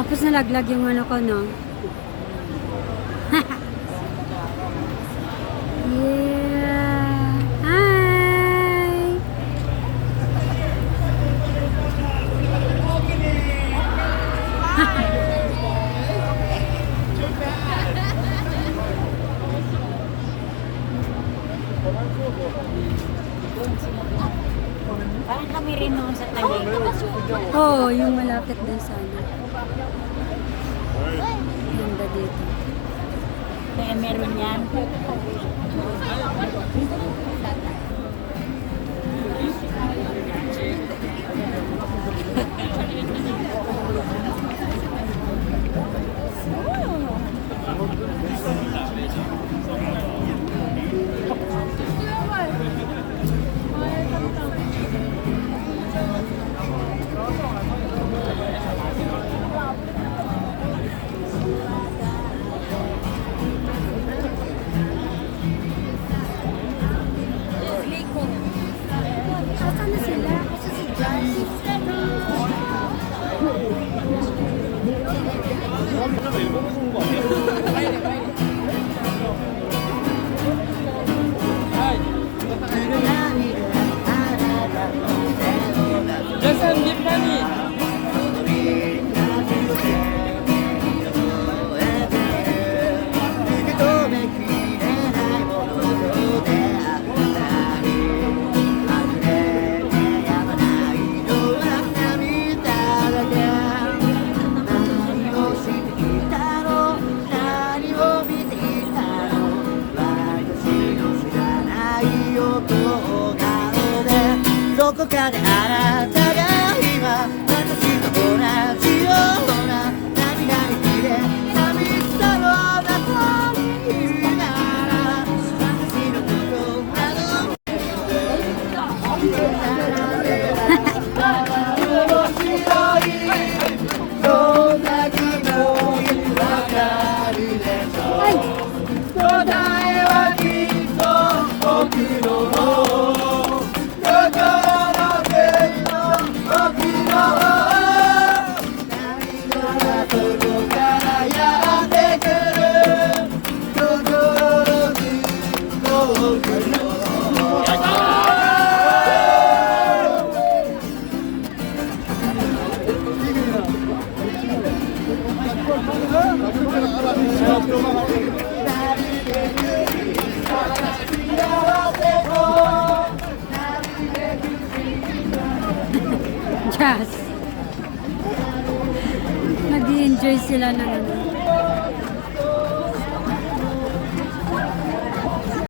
Tapos nalaglag yung ano ko, no? Yeah! Hi! Parang kami rin noon sa talim. Oo, yung malapit din sana. Ganda dito. Kaya meron yan. Saan na sila? Yes. Nag-i-enjoy sila ng ano.